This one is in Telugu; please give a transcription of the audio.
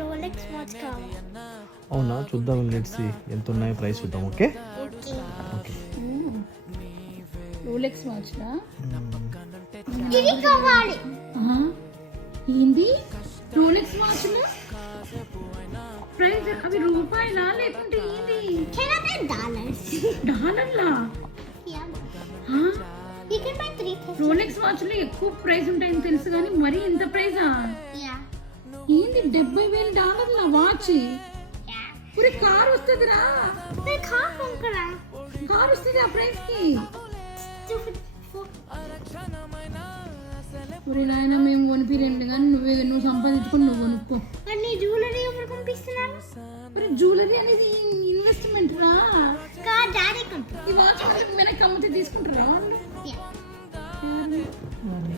రోలెక్స్ వాచ్ కావాలి. అవునా, చూద్దాం. లెట్స్ సీ ఎంత ఉన్నాయో ప్రైస్ చూద్దాం. Okay okay. Okay. Rolex watch లా ఇది కావాలి. ఏంది రోలెక్స్ వాచ్ లా ప్రైస్? అవి రూపాయలా లేకుంటే ఏంది? $10. డాలర్లా? Yeah. ఆ? You can buy 3. Rolex watch లో ఎక్కువ ప్రైస్ ఉంటాయని తెలుసు కానీ మరి ఇంత ప్రైజా? Yeah. ఏంది $70,000 వాచ్? Yeah. ఒరే కార్ వస్తుందిరా, मैं खा करा. కార్ వస్తుంది ఆ ప్రైస్ కి. ఒరే నాయన మేము కొనిపిరేంటి కానీ నువ్వు సంపాదించుకొని నువ్వు కొనుక్కో. అన్ని జ్యువెలరీ ఎవరు పంపిస్తున్నారు? మరి జ్యువెలరీ అనేది ఇన్వెస్ట్మెంట్ రా. కా డాడీ కంపి. ఈ వాచ్ వెనక్కి అమ్మితే తీసుకుంటారా వాళ్ళు? Yeah.